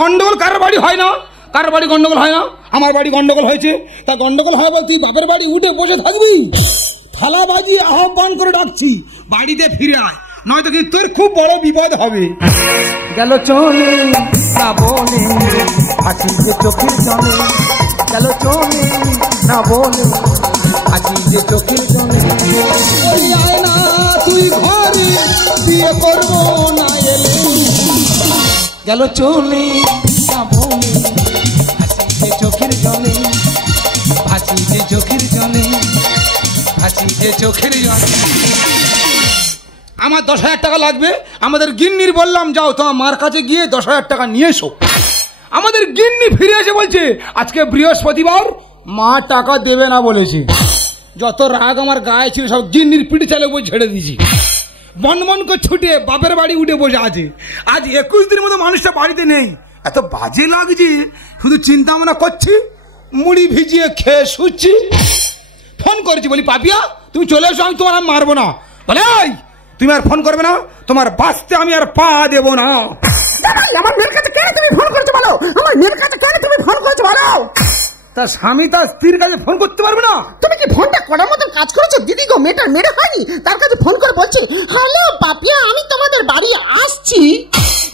গন্ডগোল কারোর বাড়ি হয় না, কারোর বাড়ি গন্ডগোল হয় না, আমার বাড়ি গন্ডগোল হয়েছে। তা গন্ডগোল হয় বল তুই বাপের বাড়ি উঠে বসে থাকবি? থালা বাজিয়ে আহ্বান করে ডাকছি বাড়িতে ফিরে আয়, নয়তো কিন্তু তোর খুব বড় বিপদ হবে। গেল চলে না বলে হাসি যে চোখের জলে, গেল চলে না বলে হাসি যে চোখের জলে। আয় না তুই ঘরে বিয়ে করবো না এলে, গেল চলে না বলে হাসি যে চোখের জলে, হাসি যে চোখের জলে, হাসি যে চোখের জলে। আমার 10,000 টাকা লাগবে। আমাদের গিন্নির বললাম যাও তোমার মার কাছে গিয়ে 10,000 টাকা নিয়ে এসো। আমাদের গিন্নি ফিরে এসে বলছে আজকে বৃহস্পতিবার, মা টাকা দেবে না বলেছে। যত রাগ আমার গায়ে ছিল সব গিন্নির পিঠে চালে বই ছেড়ে দিয়েছি। বনবন করে ছুটে বাপের বাড়ি উঠে বসে আছে। আজ 21 দিনের মতো মানুষটা বাড়িতে নেই, এত বাজে লাগছে। শুধু চিন্তা ভাবনা করছি, মুড়ি ভিজিয়ে খেয়ে শুচ্ছি। ফোন করেছি, বলি পাপিয়া তুমি চলে এসো, আমি তোমার আর মারবো না। বলে তুমি আর ফোন করবে না, তোমার বাঁচতে আমি আর পা দেবো না। আমার মেয়ের কাছে কেন তুমি ফোন করছো বলো? আমার মেয়ের কাছে কেন তুমি ফোন করছো বলো? তার স্বামী তার স্ত্রীর কাছে ফোন করতে পারবে না? তুমি কি ফোনটা করার মতন কাজ করেছো? দিদি গো, মেয়েটার মেরে হয়নি, তার কাছে ফোন করে বলছে হ্যালো পাপিয়া আমি তোমাদের বাড়ি আসছি।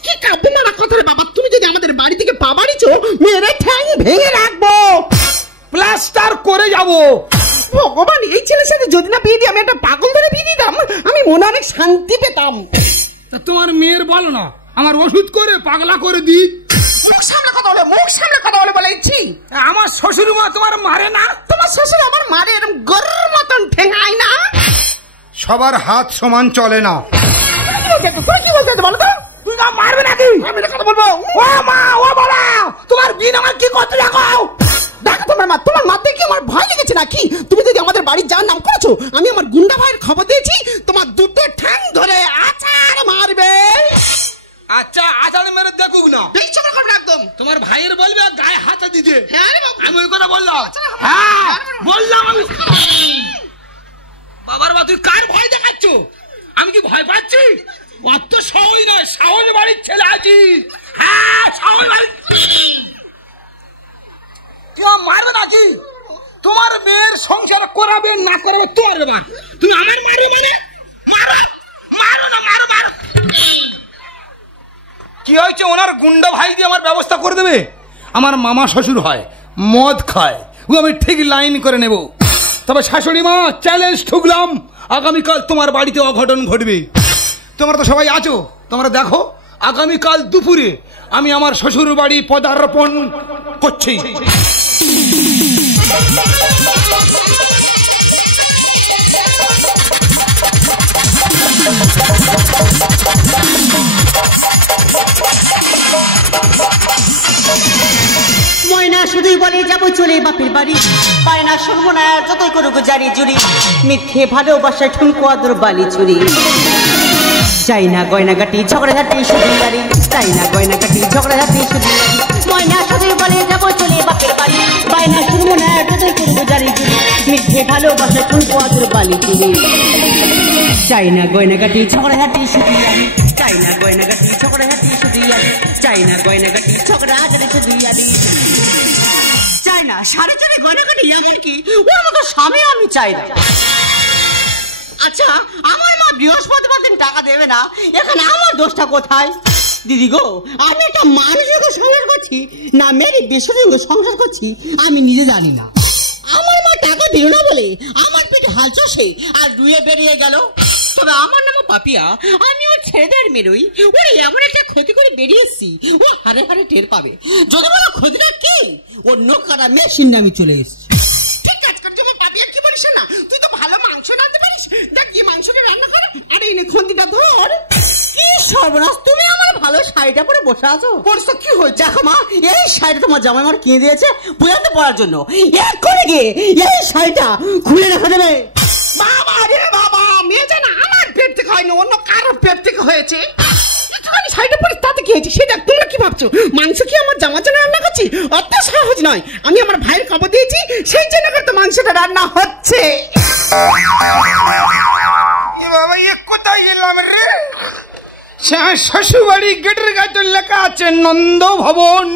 কি কাঁদবে না কথার বাবা, তুমি যদি আমাদের বাড়ি থেকে পা বাড়িছো মেয়েরা ঠ্যাং ভেঙে রাখবো, প্লাস্টার করে যাবো। ভগবান, এই ছেলের সাথে যদি না বিয়ে দিই, আমি একটা পাগল ধরে বিয়ে দিতাম, আমি মনে অনেক শান্তি পেতাম। তা তোমার মেয়ের বলো না আমার ওষুধ করে পাগলা করে দিই। মুখ সামনে কথা বলে, মুখ সামনে কথা বলে বলেছি। আমার শ্বশুর মা তোমার মারে না? তোমার শ্বশুর আমার মারে এরকম গরুর মতন ঠেঙায় না। সবার হাত সমান চলে না। তুমি কি বলতে বলো তো? তুই না মারবে নাকি? আমি কথা বলবো। ও মা, ও বলা তোমার বিন আমার কি করতে রাখাও? দেখো তোমার মা দেখে আমার ভয় লেগেছে নাকি? তুমি যদি আমাদের বাড়ি যাওয়ার নাম করেছো, আমি আমার গুন্ডা ভাইয়ের খবর দিয়েছি, তোমার দুটো ঠ্যাং ধরে আছাড় মারবে। আচ্ছা আচার মেরে দেখুক না, এই চক্র করবে একদম। তোমার ভাইয়ের বলবে গায়ে হাতে দিতে। হ্যাঁ রে বাবু, আমি ওই কথা বললাম। হ্যাঁ বললাম আমি। বাবার মা তুই কার ভয় দেখাচ্ছ? আমি কি ভয় পাচ্ছি? অত সহজ নয়, সাহস বাড়ির ছেলে আছিস। হ্যাঁ সাহস বাড়ির। কেউ মারবে নাকি? তোমার মেয়ের সংসার করাবে না করাবে তোমার ব্যাপার। তুমি আমার মারবে মানে? মারো মারো না, মারো মারো। কি হয়েছে? ওনার গুন্ডা ভাই দিয়ে আমার ব্যবস্থা করে দেবে। আমার মামা শ্বশুর হয়, মদ খায়, ও আমি ঠিক লাইন করে নেব। তবে শাশুড়ি মা চ্যালেঞ্জ ঠুকলাম, আগামীকাল তোমার বাড়িতে অঘটন ঘটবে। তোমরা তো সবাই আছো, তোমরা দেখো আগামীকাল দুপুরে আমি আমার শ্বশুর বাড়ি পদার্পণ করছি। ময়না শুধুই বলে যাবো চলে বাপের বাড়ি, পায় না সর্বনাশ যতই করুক জারি জুড়ি, মিথ্যে ভালোবাসায় ঠুনকো আদর বালি চুরি। চাই না গয়নাগাটি ঝগড়াঝাটি শুধু গাড়ি, চাই না গয়নাগাটি ঝগড়াঝাটি শুধু গাড়ি। ময়না শুধুই বলে যাবো চলে বাপের বাড়ি, পায় না সর্বনাশ যতই করুক জারি জুড়ি, মিথ্যে ভালোবাসায় ঠুনকো আদর বালি চুরি। চাই না গয়নাগাটি ঝগড়াঝাটি শুধু গাড়ি, চাই না গয়নাগাটি ঝগড়াঝাটি শুধু গাড়ি, চাই না গয়নাগাটি ঝগড়াঝাটি শুধু গাড়ি। চাই না সাড়ে চারে গয়নাগাটি, এমনকি ও আমাকে স্বামী আমি চাই না। আচ্ছা আমার মা বৃহস্পতিবার দিন টাকা দেবে না, এখানে আমার দোষটা কোথায়? দিদি গো, আমি একটা মানুষের সংসার করছি না মেরে বেসরঙ্গ সংসার করছি আমি নিজে জানি না। আমার মা টাকা দিল না বলে আমার পেটে হাল চষে আর ডুয়ে বেরিয়ে গেল। তবে আমার নাম পাপিয়া, আমি ওর ছেলেদের মেরোই, ওর এমন একটা ক্ষতি করে বেরিয়েছি ও হারে হারে টের পাবে। যদি বলো ক্ষতিটা কি, ওর নৌকাটা মেশিন আমি চলে এসেছি। ঠিক কাজ করছো পাপিয়া, কি বলিস না? তুই তো ভালো মাংস রাঁধতে পারিস, দেখ কি মাংসটা রান্না কর। আরে এনে খন্তিটা ধর। কি সর্বনাশ, তুমি আমার ভালো শাড়িটা পরে বসে আছো। পরশো কি হয়েছে? দেখো মা, এই শাড়িটা তোমার জামাই আমার কিনে দিয়েছে বুঝাতে পড়ার জন্য। করে গিয়ে এই শাড়িটা খুলে রেখে দেবে। বাবা রে বাবা, মেয়ে জানা আমার পেট থেকে হয়নি, অন্য কারোর পেট থেকে হয়েছে। আমি শাড়িটা পরে তাতে কি হয়েছে সেটা তোমরা কি ভাবছো? মাংস কি আমার জামার জন্য রান্না করছি? অত সহজ নয়। আমি আমার ভাইয়ের খবর দিয়েছি, সেই জন্য তো মাংসটা রান্না হচ্ছে। বাবা এ কোথায় এলাম রে? শ্বশুর বাড়ি গেটের কাছে লেখা আছে নন্দ ভবন।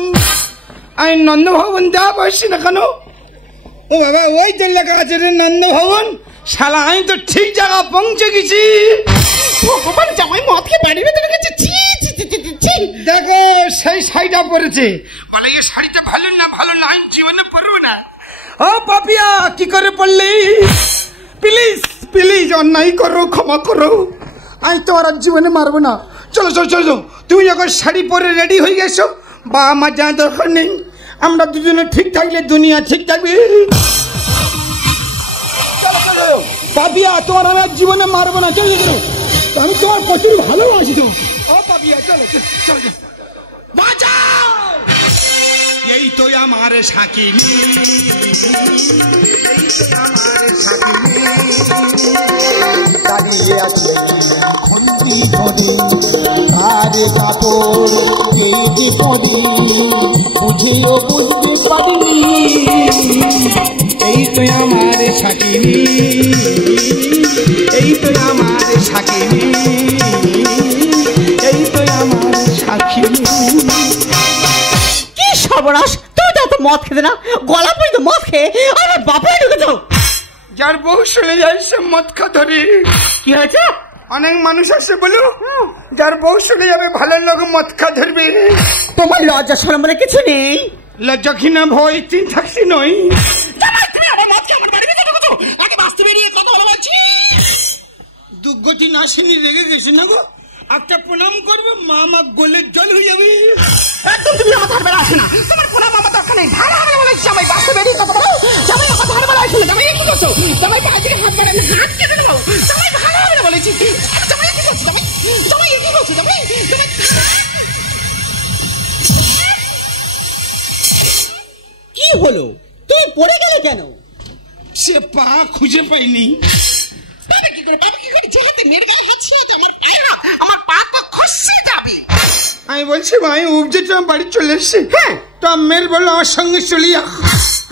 আমি নন্দ ভবন যা পারছি না কেন? ও বাবা, ওই যে লেখা আছে রে নন্দ ভবন। শালা আমি তো ঠিক জায়গা পৌঁছে গেছি। ভগবান, জামাই মদ খেয়ে বাড়ি ভেতরে গেছে। দেখো সেই শাড়িটা পরেছে, বলে এই শাড়িটা ভালো না আমি জীবনে পরবো না। ও পাপিয়া, কি করে পড়লি? প্লিজ প্লিজ অন্যায় করো, ক্ষমা করো, আমি তোমার আর জীবনে মারবো না। চলো চলো চলো, তুমি যখন শাড়ি পরে রেডি হয়ে গেছো, বা আমার যা দরকার নেই। আমরা দুজনে ঠিক থাকলে দুনিয়া ঠিক থাকবে। চলো চলো পাপিয়া, তোমার আমি আর জীবনে মারবো না। চলো চলো, আমি তোমার প্রচুর ভালোবাসি তো। ও পাপিয়া চলো চলো, বাঁচাও। এই তো আমার সাকিনি, দাঁড়িয়ে আছে খন্তি ধরে, আরে কাপড় পেয়েছি পরি, বুঝেও বুঝতে পারিনি। এই তো আমার সাকিনি, এই তো আমার সাকিনি, এই তো আমার সাকিনি। কি সর্বনাশ, তুমি তো এত মদ খেতে না, গলা পর্যন্ত মদ খেয়ে আমার বাপরে ঢুকে যাও। যার বউ চলে যায় সে মদ খা ধরে। কি হয়েছে? অনেক মানুষ আসে বলো, যার বউ চলে যাবে ভালো লোক মদ খা ধরবে। তোমার লজ্জা শরম বলে কিছু নেই? লজ্জা ঘৃণা ভয় তিন থাকছি নই। তুমি আমার মদ খেয়ে আমার বাড়ি ভেতরে ঢুকেছো। আগে বাঁচতে বেরিয়ে কথা বলে বলছি। দুর্গতি নাসিনী রেগে গেছে না গো, একটা প্রণাম করবো, মা আমার গোলের জল হয়ে যাবে। একদম তুমি আমার ধার বেলা আসে না। তোমার কোনো মামা দরকার নেই। ভালো হবে বলে জামাই বাঁচতে বেরিয়ে কথা বলো। জামাই আমার ধার বেলা আসে না। জামাই কি করছো? জামাই বাজে হাত বাড়ালে হাত কেটে দেবো। জামাই ভালো হবে না বলেছি। জামাই কি করছো? জামাই কি করছো? জামাই কি হলো, তুমি পড়ে গেলে কেন? সে পা খুঁজে পাইনি। পাবে কি করে? যেহেতু মেয়ের গায়ে হাত ছেড়ে আমার পায়ে হাত, আমার পা তো খসে যাবে। আমি বলছি ভাই উপজে তো বাড়ি চলে এসছে। হ্যাঁ, তো মেয়ের বললো আমার সঙ্গে চলিয়া।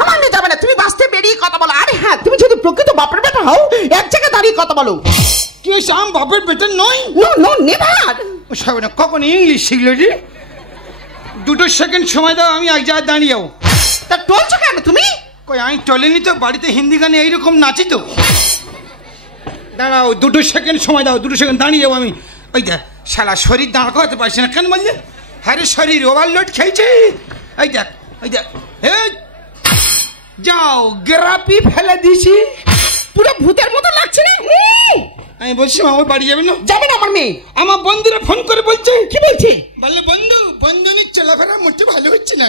আমার নিয়ে যাবে না, তুমি বাঁচতে বেরিয়ে কথা বলো। আরে হ্যাঁ, তুমি যদি প্রকৃত বাপের বেটা হও, এক জায়গায় দাঁড়িয়ে কথা বলো। কি হয়েছে? আম বাপের বেটা নয়। No no never. ও সব না, কখন ইংলিশ শিখলো রে? 2 সেকেন্ড সময় দাও, আমি এক জায়গায় দাঁড়িয়েও। তা টলছো কেন তুমি? কই আমি টলেনি তো, বাড়িতে হিন্দি গানে এইরকম নাচি তো। দাঁড়াও 2 সেকেন্ড সময় দাও, 2 সেকেন্ড দাঁড়িয়ে যাবো আমি। ওই দেখ শালা শরীর দাঁড় করাতে পারছি না কেন বললে? হ্যাঁ রে, শরীর ওভারলোড খেয়েছে। এই দেখ ওই দেখ, এই যাও গ্রাপি ফেলে দিছি, পুরো ভূতের মতো লাগছে রে। আমি বলছি আমার বাড়ি যাবে না? যাবে না আমার মেয়ে। আমার বন্ধুরা ফোন করে বলছে। কি বলছে? বললে বন্ধুনির চলাফেরা মোটে ভালো হচ্ছে না।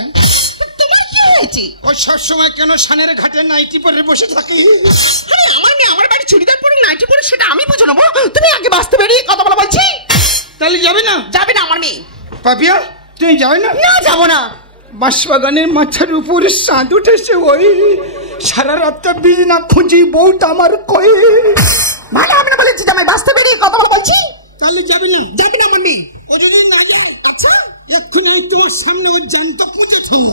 ও সবসময় কেন সানের ঘাটে নাইটি পরে বসে থাকি? আরে আমার মেয়ে আমার বাড়ি চুড়িদার পরে নাইটি পরে, সেটা আমি বুঝে নেবো। তুমি আগে বাঁচতে বেরিয়ে কথা বলা বলছি। তাহলে যাবে না? যাবে না আমার মেয়ে। পাপিয়া তুমি যাবে না? না, যাবো না। বাঁশবাগানের মাথার উপরে চাঁদ উঠেছে, ওই সারা রাতটা বীজ না খুঁজি বউটা আমার কই। ভালো হবে না বলেছি, জামাই বাঁচতে বেরিয়ে কথা বলা বলছি। তাহলে যাবে না? যাবে না আমার মেয়ে। ও যদি না যায়, আচ্ছা এক্ষুনি আমি তোমার সামনে ওর জ্যান্ত পুঁজে থাকবো।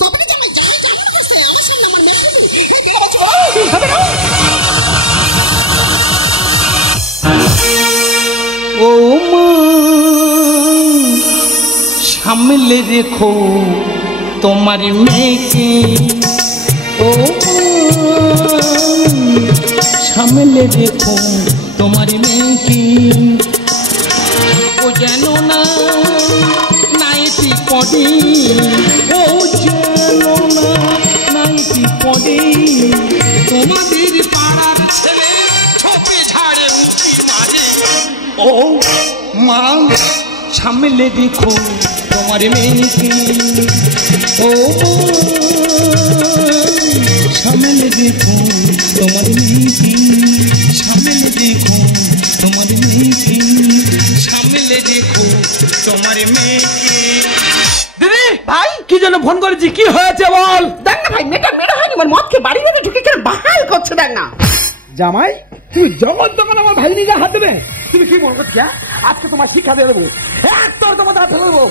তবে জামাই আমার সামনে আমার মেয়ে ও মা সামলে রেখো তোমার মেয়েকে, ও সামলে রেখো তোমার মেয়েকে, ও যেন না নাইটি পড়ে, ও যেন না নাইটি পড়ে, তোমাদের পাড়ার ছেলে ছোপে ঝাড়ে উঁকি মারে। ও মা সামলে দেখো তোমার মেয়েকে, ও সামলে দেখো তোমার মেয়েকে, সামলে দেখো তোমার মেয়েকে, সামলে দেখো তোমার মেয়েকে। দিদি ভাই, কি জন্য ফোন করেছি? কি হয়েছে বল? দেখ না ভাই, মেয়েটা মেয়েটা হয়নি, আমার মদকে বাড়ি ভেতরে ঢুকে কেন বাহাল করছে। দেখ না জামাই, তুমি জগৎ তখন আমার ভাই নিজে হাত দেবে? তুমি কি মনে করছো? আজকে তোমার শিক্ষা দিয়ে দেবো, একদম তোমার হাত দেবো।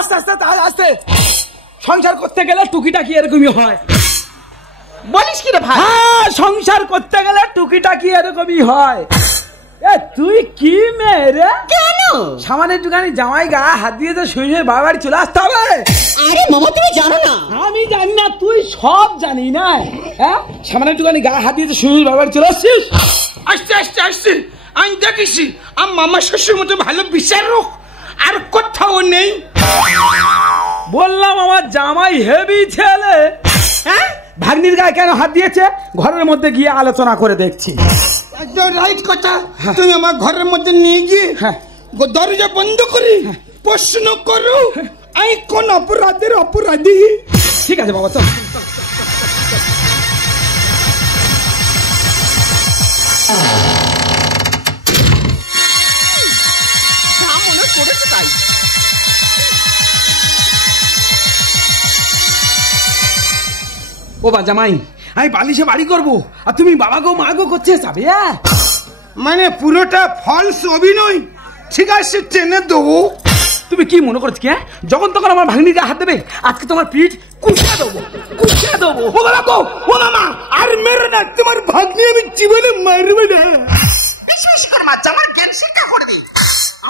আস্তে আস্তে সংসার করতে গেলে টুকিটাকি এরকমই হয়। বলিস কি রে ভাই? হ্যাঁ, সংসার করতে গেলে টুকিটাকি এরকমই হয়। এ তুই কি মেয়ে রে? কেন? সামান্য একটুখানি জামাই গা হাত দিয়ে তো শুয়ে শুয়ে বাবা বাড়ি চলে আসতে হবে? আরে মামা তুমি জানো না? আমি জানি না, তুই সব জানি না। হ্যাঁ, সামান্য একটুখানি গা হাত দিয়ে তো শুয়ে শুয়ে বাবা বাড়ি চলে আসছিস? আসতে আসতে আসতে আমি দেখেছি আমার মামা শ্বশুর মতো ভালো বিচারক আর কোথাও নেই। বললাম আমার জামাই হেভি ছেলে। হ্যাঁ, ভাগ্নির গায়ে কেন হাত দিয়েছে ঘরের মধ্যে গিয়ে আলোচনা করে দেখছি। একদম রাইট কথা। তুমি আমার ঘরের মধ্যে নিয়ে গিয়ে দরজা বন্ধ করে প্রশ্ন করো আমি কোন অপরাধের অপরাধী। ঠিক আছে বাবা, চল। মনে পড়েছে তাই। ও বা জামাই, আমি বালিশে বাড়ি করবো আর তুমি বাবাকেও মাগো করছে যাবে? মানে পুরোটা ফলস অভিনয়। ঠিক আছে, টেনে দেবো। তুমি কি মনে করছো কি? যখন তখন আমার ভাগ্নির গায়ে হাত দেবে, আজকে তোমার পিঠ কুচিয়ে দেবো, কুচিয়ে দেবো। ও বাবা গো, ও মামা, আর মেরো না, তোমার ভাগ্নি আমি জীবনে মারবে না। বিশ্বকর্মা জামার জ্ঞান শিক্ষা করে দে।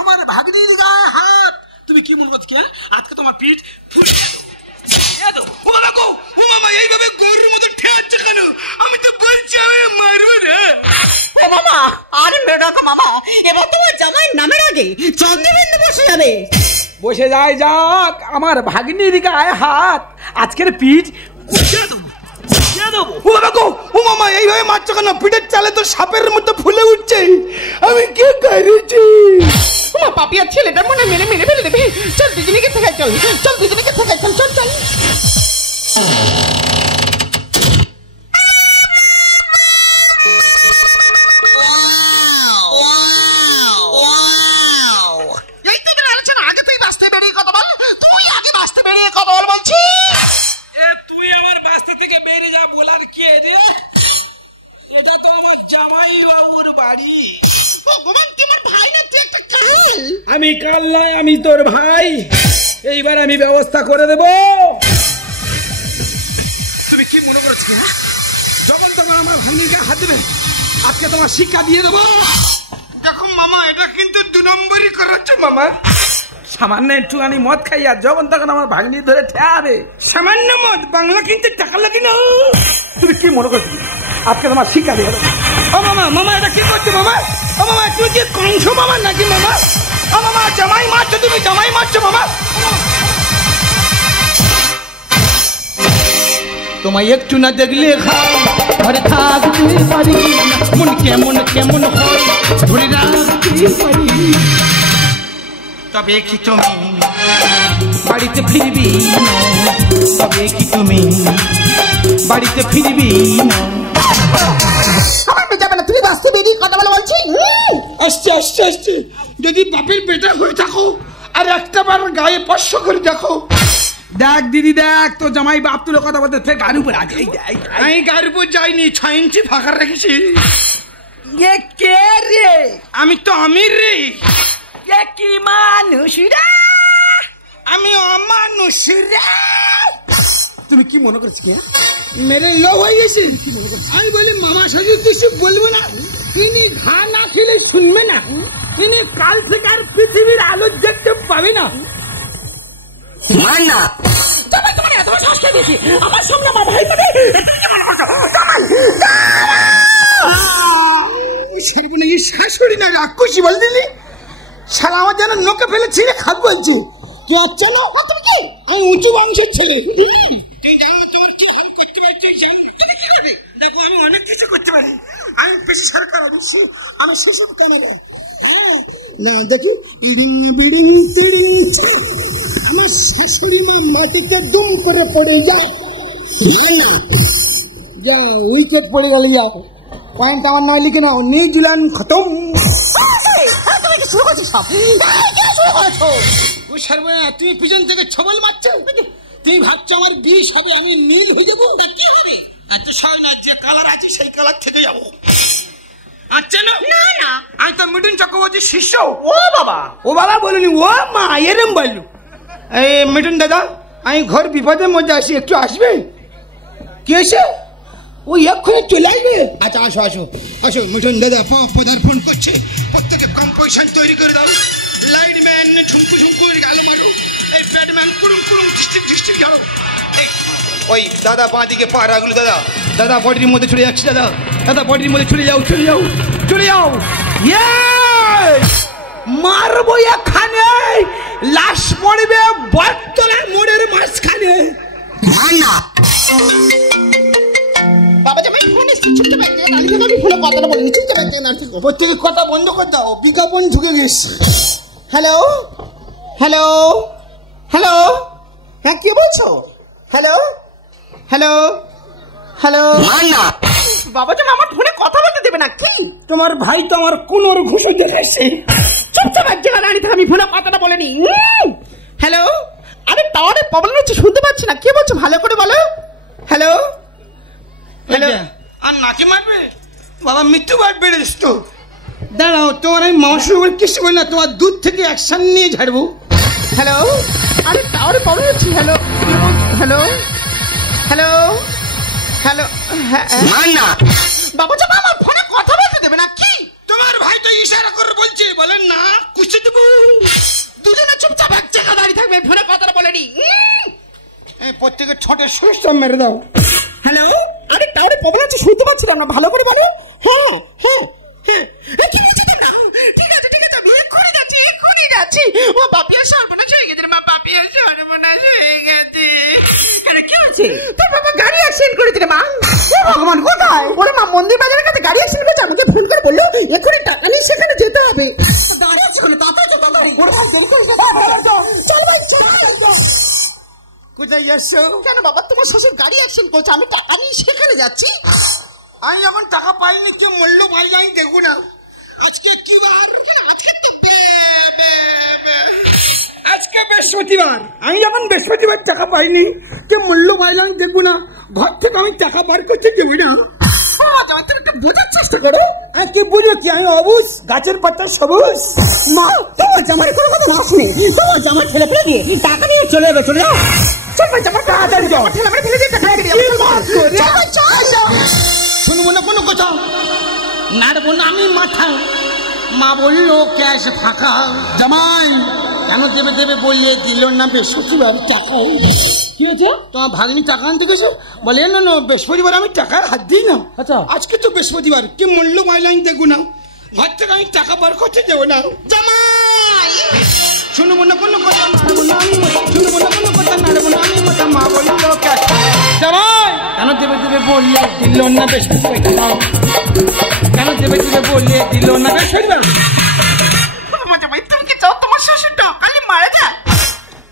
আমার ভাগ্নির গায়ে হাত, তুমি কি মনে করছো কি? আজকে তোমার পিঠ ফুটিয়ে দেবো। ও বাবা গো, ও মামা, এইভাবে গরুর মতো ঠেয়াচ্ছে কেন? আমি তো বলছি আমি মারবে না। মামা আরে মেরো না মামা, এবার তোমার জামাই নামের আগে চন্দ্রবিন্দু বসে যাবে। বসে যায় যাক, আমার ভাগ্নির গায়ে হাত, আজকের পিঠ কুচিয়ে দেবো, কুচিয়ে দেবো। ও বাবা গো, ও মামা, এইভাবে মারছো কেন? পিঠের চালে তো সাপের মতো ফুলে উঠছে। আমি কি করেছি? তোমার পাপিয়ার ছেলেটা মনে মেরে মেরে ফেলে দেবে। চল দুজনেকে থেকে চল, চল দুজনেকে থেকে চল, চল চল। এই তো আলোচনা, আগে তুই বাঁচতে বেরিয়ে কথা বল। তুই আগে বাঁচতে বেরিয়ে কথা বল বলছি। তুই আমার বাস্তি থেকে বেরিয়ে যা বলার কে রে? এটা তো আমার জামাই বাবুর বাড়ি। ভগবান, তুই আমার ভাই না, তুই একটা কাল। আমি কাল নয়, আমি তোর ভাই। এইবার আমি ব্যবস্থা করে দেব। তুমি কি মনে করছো না? যখন তখন আমার ভাগ্নির গায়ে হাত দেবে, আজকে তোমার শিক্ষা দিয়ে দেবো। দেখো মামা, এটা কিন্তু 2 নম্বরই করাচ্ছে মামা। সামান্য একটুখানি মদ খাই আর যখন তখন আমার ভাগ্নি ধরে ঠেয়াবে। সামান্য মদ, বাংলা কিন্তু টাকা লাগে না। তুমি কি মনে করছো? আজকে তোমার শিক্ষা দিয়ে দেবো। ও মামা, মামা এটা কি করছো মামা? ও মামা, তুমি কি কংস মামা নাকি মামা? ও মামা, জামাই মারছো তুমি, জামাই মারছো মামা। তোমায় একটু না দেখলে ঘরে থাকতে পারি, মন কেমন কেমন হয় ধরে রাখতে পারি। তবে কি তুমি বাড়িতে ফিরবি না? তবে কি তুমি বাড়িতে ফিরবি না? আমার বেটা বেলা তুই বাঁচতে বেরিয়ে কথা বলে বলছি। আস্তে আস্তে আস্তে, যদি বাপের বেটা হয়ে থাকো আর একটা বার গায়ে স্পর্শ করে দেখো। দেখ দিদি দেখ, তো জামাই বাপ তুলে কথা বলতে ফের গাড়ি উপরে আগে। আমি গাড়ির উপর যাইনি, 6 ইঞ্চি ফাঁকা রেখেছি। কে রে? আমি তো আমির রে। কি মানুষ রে? আমি অমানুষ রে। তুমি কি মনে করছো কি? মেরে লোভ হয়ে গেছে। আমি বলি মামা সাথে কিছু বলবো না, তিনি ঘা না খেলে শুনবে না, তিনি কাল থেকে আর পৃথিবীর আলো দেখতে পাবে না। না তোমার তোমার এত শাস্তি দিয়েছি, আমার সামনে আমার ভাই পাবে। সর্বনাশী শাশুড়ি না রাক্ষসী বল দিলি। শালা আমার যেন নোকে ফেলে ছিঁড়ে খাব বলছে। তুই আচ্ছা না, তুমি কি? আমি উঁচু বংশের ছেলে। দেখো আমি অনেক কিছু করতে পারি। আমি বেশি সরকার অবশ্যই, আমি শিশু ক্যামেরা। না দেখি আমার শাশুড়ি মা মাটিতে দুম করে পড়ে যা। যা উইকেট পড়ে গেলে যাও, পয়েন্ট আমার নয় লিখে নাও। নিউজিল্যান্ড খতম। তুমি পিছন থেকে ছবল মারছো। তুমি ভাবছো আমার বিষ হবে, আমি নীল হয়ে যাবো? এত সহজ না, যে কালার আছে সেই কালার থেকে যাবো। আচ্ছা না না আমি তো মিঠুন চক্রবর্তীর শিষ্য। ও বাবা, ও বাবা বলুনি, ও মা এরম বললু। এই মিঠুন দাদা, আমি ঘর বিপদের মধ্যে আসি, একটু আসবে? কি হয়েছে? ওই এক্ষুনি চলে আসবে। আচ্ছা আসো আসো আসো মিঠুন দাদা পদার্পণ করছে, প্রত্যেকে কম্পোজিশন তৈরি করে দাও। লাইটম্যান ঝুমকু ঝুমকু আলো মারো, এই ব্যাটম্যান কুড়ুম কুড়ুম ডিস্ট্রিক্ট ডিস্ট্রিক্ট ঝাড়ো। ওই দাদা বাঁ দিকে পা রাখলো, দাদা দাদা বডির মধ্যে চলে যাচ্ছে, দাদা দাদা বডির মধ্যে চলে যাও চলে যাও চলে যাও। মারবো এখানে, লাশ পড়বে বটতলার মোড়ের মাঝখানে। বাবা জামাই ফোন এসছে, চুপচাপ এক জায়গায় দাঁড়িয়ে থাকো, আমি ফোনে কথাটা বলিনি, চুপচাপ এক জায়গায় দাঁড়িয়ে থাকো। প্রত্যেকে কথা বন্ধ করে দাও, বিজ্ঞাপন ঢুকে গেছে। হ্যালো হ্যালো হ্যালো, হ্যাঁ কে বলছো? Hello hello hello. বাবা জামাই আমার ফোনে কথা বলতে দেবে না কি? তোমার ভাই তো আমার কোনোর ঘুষো দেখাচ্ছে। চুপচাপ এক জায়গায় দাঁড়িয়ে থাকো, আমি ফোনে কথাটা বলিনি। হ্যালো, আরে টাওয়ারে প্রবলেম হচ্ছে, শুনতে পাচ্ছি না, কে বলছো ভালো করে বলো। Hello hello. আর নাকে মারবে বাবা, মৃত্যুবার বেড়ে দিস তো। দাঁড়াও, তোমার আমি মাংসের কিছু বলি না, তোমার দুধ থেকে অ্যাকশন নিয়ে ঝাড়বো। হ্যালো, আরে টাওয়ারে প্রবলেম হচ্ছে। Hello hello hello hello. বাবা জামা আমার ফোনে কথা বলতে দেবে না কি? তোমার ভাই তো ইশারা করে বলছে, বলেন না কুচে দেবো। দুজনে চুপচাপ এক জায়গায় দাঁড়িয়ে থাকবে, ফোনে কথাটা বলেনি। প্রত্যেকে ছোটে সুস্থ মেরে দাও। হ্যালো, আরে টাওয়ারে প্রবলেম হচ্ছে, শুনতে পাচ্ছিলাম না, ভালো করে বলো। হ্যাঁ হ্যাঁ হ্যাঁ, কি বলছি না? ঠিক আছে ঠিক আছে, আমি এক্ষুনি যাচ্ছি এক্ষুনি যাচ্ছি। ও বাপিয়া সর্বনাশ হয়ে গেছে, মা বাপিয়া সর্বনাশ হয়ে গেছে। আরে কি হচ্ছে? তোর বাবা গাড়ি অ্যাক্সিডেন্ট করেছে রে মা। ও ভগবান, কোথায়? ওরে মা মন্দির বাজারের কাছে গাড়ি অ্যাক্সিডেন্ট করেছে, আমাকে ফোন করে বললো এক্ষুনি টাকা নিয়ে সেখানে যেতে হবে। গাড়ি অ্যাক্সিডেন্ট, তাড়াতাড়ি চল তাড়াতাড়ি। ওরে ভাই দেরি করিস না, চল ভাই চল। কোথায় যাচ্ছো? কেন বাবা, তোমার শ্বশুর গাড়ি অ্যাক্সিডেন্ট করছে, আমি টাকা নিয়ে সেখানে যাচ্ছি। আমি যখন টাকা পাইনি, কে মূল্য পাই আমি দেখবো না। আজকে কি বার? আজকে তো আজকে বৃহস্পতিবার, আমি যখন বৃহস্পতিবার টাকা পাইনি, কে মূল্য পাইলে আমি দেখবো না। ঘর থেকে আমি টাকা বার করতে দেবো না। একটু বোঝার চেষ্টা করো। আমি কি বুঝবো কি? আমি অবুজ, গাছের পাতা সবুজ। মা, তোমার জামাই কোনো কথা আসেনি, তোমার জামাই ছেলে ফেলে দিয়ে টাকা নিয়ে চলে যাবে, চলে যাও। চল ভাই, জামাই তাড়াতাড়ি যাও, ঠেলা মেরে ফেলে দিয়ে টাকা নিয়ে যাও। শুনবো না কোনো কথা, নাড়বো না আমি মাথা। মা বললো ক্যাশ ফাঁকা। জামাই কেন দেবে দেবে বললে দিল না বৃহস্পতিবার টাকা। কি হয়েছে? তোমার ভাগ্নি টাকা আনতে গেছে, বলে না না বৃহস্পতিবার আমি টাকার হাত দিই না। আচ্ছা, আজকে তো বৃহস্পতিবার, কি মূল্য পাইলে আমি দেখবো না। ঘর থেকে আমি টাকা বার করতে দেবো না। জামাই শুনবো না কোনো কথা, নাড়বো না আমি মাথা। শুনবো না কোনো কথা, নাড়বো না আমি মাথা। মা বললো ক্যাশ। জামাই কেন দেবে দেবে বললে দিল না বৃহস্পতিবার টাকা। কেন দেবে দেবে বললে দিল না বৃহস্পতিবার। জামাই, তুমি কি চাও তোমার শ্বশুর কালি মারা যায়?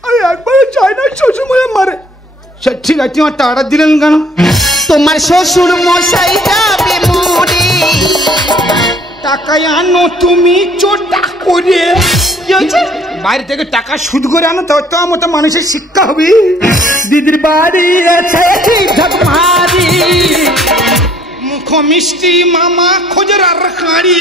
আমি একবার চাই না শ্বশুর মশাই মারে। ঠিক আছে, আমার টাকাটা দিলেন কেন? তোমার শ্বশুর মশাই যাবে মরে। টাকায় আনো তুমি চোটা করে। কি হয়েছে? বাইরে থেকে টাকা সুদ করে আনো, তো তো মতো মানুষের শিক্ষা হবে। দিদির বাড়ি আছে ঝকমারি, মুখ মিষ্টি মামা খোঁজের আর কাঁড়ি।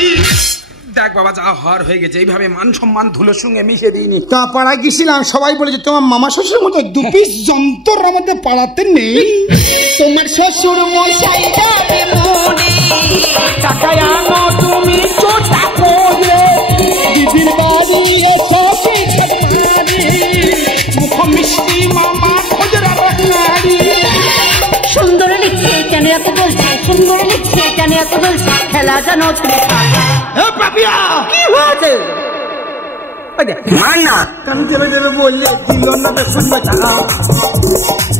দেখ বাবা, যা হওয়ার হয়ে গেছে, এইভাবে মান সম্মান ধুলোর সঙ্গে মিশে দিইনি। তা পাড়ায় গেছিলাম, সবাই বলেছে তোমার মামা শ্বশুর মতো দুপিস যন্ত্র আমাদের পাড়াতে নেই। তোমার শ্বশুর মশাই যাবে মরে। টাকায় আনো তুমি চোটা করে। দিদির বাড়ি এসে ঝকমারি, মুখ মিষ্টি মামা খোঁজের আর কাঁড়ি। সুন্দর লিখছে কেন এত বলছে, সুন্দর লিখছে কেন এত বলছে, খেলা জানো তুমি পাপিয়া কি হয়েছে? কেন দেবে দেবে বললে দিল না বৃহস্পতিবার টাকা।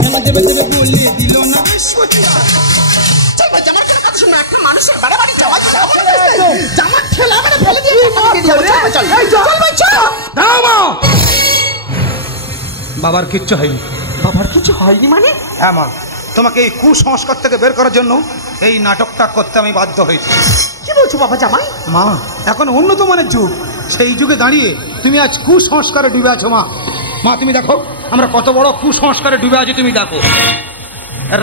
কেন দেবে দেবে বললে দিল না বৃহস্পতিবার। চল ভাই, জামাই কথা শুনে একটা মানুষের বাড়াবাড়ি যাওয়া জামার ঠেলা মেরে ফেলে দিয়ে চল ভাই চল। দাও মা। বাবার কিচ্ছু হয়নি। বাবার কিছু হয়নি মানে? হ্যাঁ মা, তোমাকে এই কুসংস্কার থেকে বের করার জন্য এই নাটকটা করতে আমি বাধ্য হয়েছি। কি বলছো বাবা জামাই? মা, এখন উন্নত মানের যুগ, সেই যুগে দাঁড়িয়ে তুমি আজ কুসংস্কারে ডুবে আছো। মা মা তুমি দেখো আমরা কত বড় কুসংস্কারে ডুবে আছি। তুমি দেখো,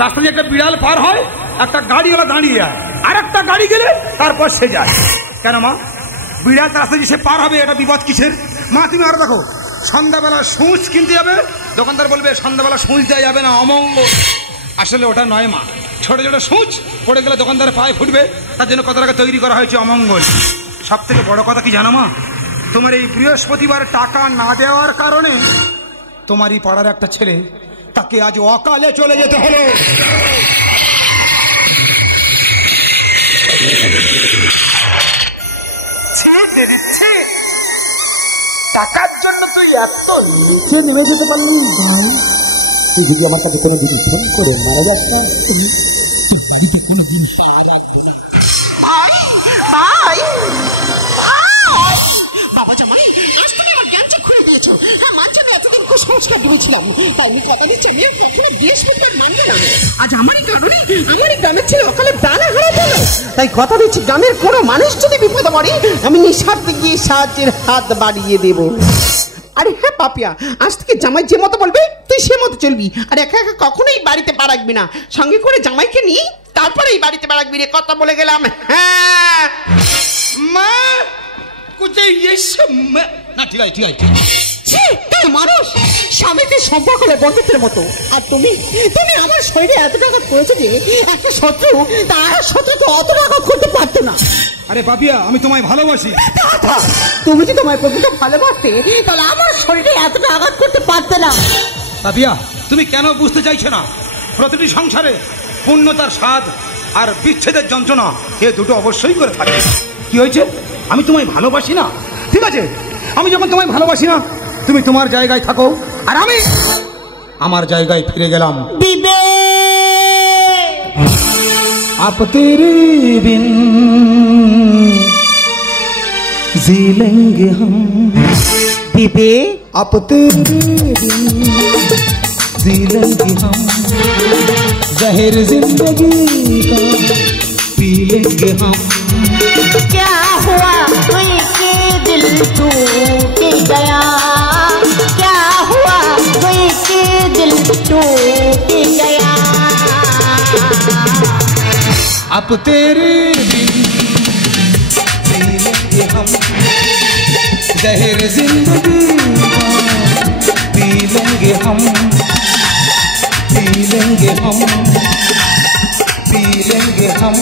রাস্তা দিয়ে একটা বিড়াল পার হয়, একটা গাড়িওয়ালা দাঁড়িয়ে যায়, আর একটা গাড়ি গেলে তারপর সে যায়। কেন মা? বিড়াল রাস্তা দিয়ে সে পার হবে, এটা বিপদ কিসের? মা তুমি আরো দেখো, সন্ধ্যাবেলা সূচ কিনতে যাবে, দোকানদার বলবে সন্ধ্যাবেলা সূচ দেওয়া যাবে না, অমঙ্গল। আসলে ওটা নয় মা, ছোট ছোট সূচ পড়ে গেলে দোকানদার পায়ে ফুটবে, তার জন্য কথাটাকে তৈরি করা হয়েছে অমঙ্গল। সব থেকে বড় কথা কি জানো মা, তোমার এই বৃহস্পতিবার টাকা না দেওয়ার কারণে তোমারই পাড়ার একটা ছেলে তাকে আজ অকালে চলে যেতে হলো। টাকার জন্য তুই এত নিচে নেমে যেতে পারলি ভাই? তুই যদি আমার কাছে কোনো দিন ফোন করে মারা যাস না, বাবা জামাই, আজ তুমি আমার জ্ঞান চোখ খুলে দিয়েছো। হ্যাঁ, মানছি তো এতদিন কুসংস্কার ডুবেছিলাম, তাই আমি কথা দিচ্ছি আমি কখনো বৃহস্পতিবার মানবো না। আজ আমারই কারণে আমারই গ্রামের ছেলে অকালে প্রাণ হারাতে হলো। তাই কথা দিচ্ছি, গ্রামের কোনো মানুষ যদি বিপদে পড়ে আমি নিঃস্বার্থে গিয়ে সাহায্যের হাত বাড়িয়ে দেবো। আরে হ্যাঁ পাপিয়া, আজ থেকে জামাই যে মতো বলবে তুই সে মতো চলবি, আর একা একা কখনোই বাড়িতে পা রাখবি না, সঙ্গে করে জামাইকে নিয়ে তারপরেই বাড়িতে পা রাখবি রে, কথা বলে গেলাম। হ্যাঁ মা কোথায় এসে না, ঠিক আছে ঠিক আছে। মানুষ স্বামীদের সম্পর্ক হলে বন্ধুত্বের মতো, আর তুমি তুমি আমার শরীরে এত টাকা করেছো যে একটা শত্রু তার শত্রু তো অত টাকা করতে পারতো না। আরে পাপিয়া, আমি তোমায় ভালোবাসি। তুমি যদি তোমায় প্রকৃত ভালোবাসতে তাহলে আমার শরীরে এতটা আঘাত করতে পারতে না। পাপিয়া, তুমি কেন বুঝতে চাইছো না? প্রতিটি সংসারে পূর্ণতার স্বাদ আর বিচ্ছেদের যন্ত্রণা এ দুটো অবশ্যই করে থাকে। কি হয়েছে? আমি তোমায় ভালোবাসি না, ঠিক আছে? আমি যখন তোমায় ভালোবাসি না, তুমি তোমার জায়গায় থাকো আর আমি আমার জায়গায় ফিরে গেলাম। आप तेरे बिन जी लेंगे हम, বিবে आप तेरे बिन जी लेंगे हम, जहर जिंदगी का पी लेंगे हम। क्या हुआ कोई के दिल टूट गया, क्या हुआ कोई के दिल टूट गया। आप तेरे बिन जी लेंगे हम, जहर जिंदगी का पी लेंगे हम, पी लेंगे हम, पी लेंगे हम।